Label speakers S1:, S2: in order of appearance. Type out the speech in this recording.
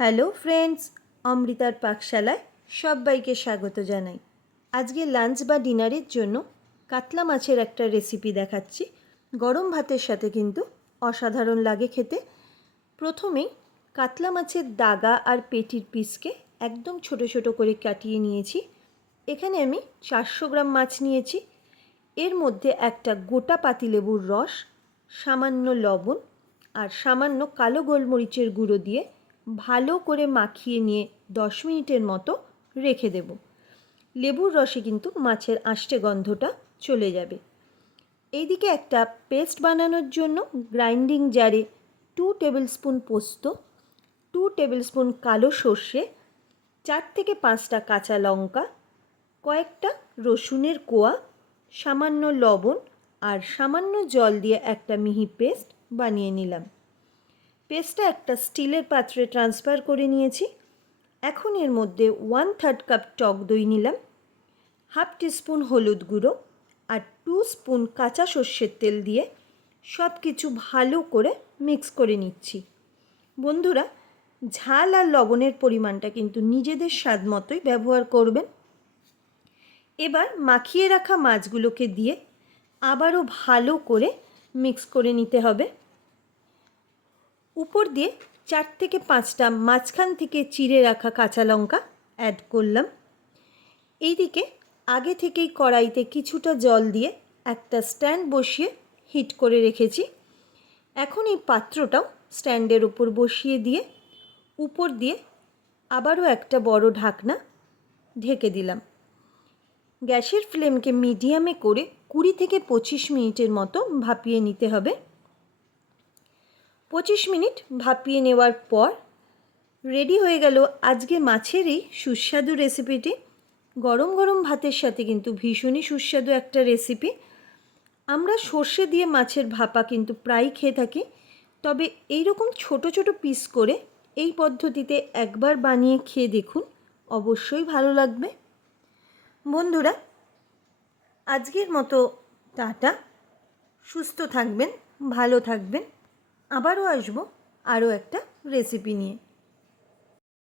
S1: Hello friends, অমৃতার পাকশালায় সবাইকে স্বাগত জানাই। আজকে লাঞ্চ বা ডিনারের জন্য কাতলা মাছের একটা রেসিপি দেখাচ্ছি। গরম ভাতের সাথে কিন্তু অসাধারণ লাগে খেতে। প্রথমেই কাতলা মাছের দাগা আর পেটির পিসকে একদম ছোট ছোট করে কাটিয়ে নিয়েছি। এখানে আমি চারশো গ্রাম মাছ নিয়েছি। এর মধ্যে একটা গোটা পাতিলেবুর রস, সামান্য লবণ আর সামান্য কালো গোলমরিচের গুঁড়ো দিয়ে ভালো করে মাখিয়ে নিয়ে দশ মিনিটের মতো রেখে দেব। লেবুর রসে কিন্তু মাছের আষ্টে গন্ধটা চলে যাবে। এইদিকে একটা পেস্ট বানানোর জন্য গ্রাইন্ডিং জারে টু টেবিল স্পুন পোস্ত, টু টেবিল স্পুন কালো সর্ষে, চার থেকে পাঁচটা কাঁচা লঙ্কা, কয়েকটা রসুনের কোয়া, সামান্য লবণ আর সামান্য জল দিয়ে একটা মিহি পেস্ট বানিয়ে নিলাম। পেস্টটা একটা স্টিলের পাত্রে ট্রান্সফার করে নিয়েছি। এখন এর মধ্যে ওয়ান থার্ড কাপ টক দই নিলাম হাফ টিস্পুন হলুদ গুঁড়ো আর টু স্পুন কাঁচা সর্ষের তেল দিয়ে সব কিছু ভালো করে মিক্স করে নিচ্ছি। বন্ধুরা, ঝাল আর লবণের পরিমাণটা কিন্তু নিজেদের স্বাদ মতোই ব্যবহার করবেন। এবার মাখিয়ে রাখা মাছগুলোকে দিয়ে আবারও ভালো করে মিক্স করে নিতে হবে। উপর দিয়ে চার থেকে পাঁচটা মাঝখান থেকে চিড়ে রাখা কাঁচা লঙ্কা অ্যাড করলাম। এইদিকে আগে থেকেই কড়াইতে কিছুটা জল দিয়ে একটা স্ট্যান্ড বসিয়ে হিট করে রেখেছি। এখন এই পাত্রটাও স্ট্যান্ডের উপর বসিয়ে দিয়ে উপর দিয়ে আবারও একটা বড় ঢাকনা ঢেকে দিলাম। গ্যাসের ফ্লেমকে মিডিয়ামে করে কুড়ি থেকে পঁচিশ মিনিটের মতো ভাপিয়ে নিতে হবে। পঁচিশ মিনিট ভাপিয়ে নেওয়ার পর রেডি হয়ে গেল আজকে মাছের এই সুস্বাদু রেসিপিটি। গরম গরম ভাতের সাথে কিন্তু ভীষণই সুস্বাদু একটা রেসিপি। আমরা সর্ষে দিয়ে মাছের ভাপা কিন্তু প্রায় খেয়ে থাকি, তবে এই রকম ছোট ছোট পিস করে এই পদ্ধতিতে একবার বানিয়ে খেয়ে দেখুন, অবশ্যই ভালো লাগবে। বন্ধুরা, আজকের মতো টাটা। সুস্থ থাকবেন, ভালো থাকবেন। আবারও আসব আরও একটা রেসিপি নিয়ে।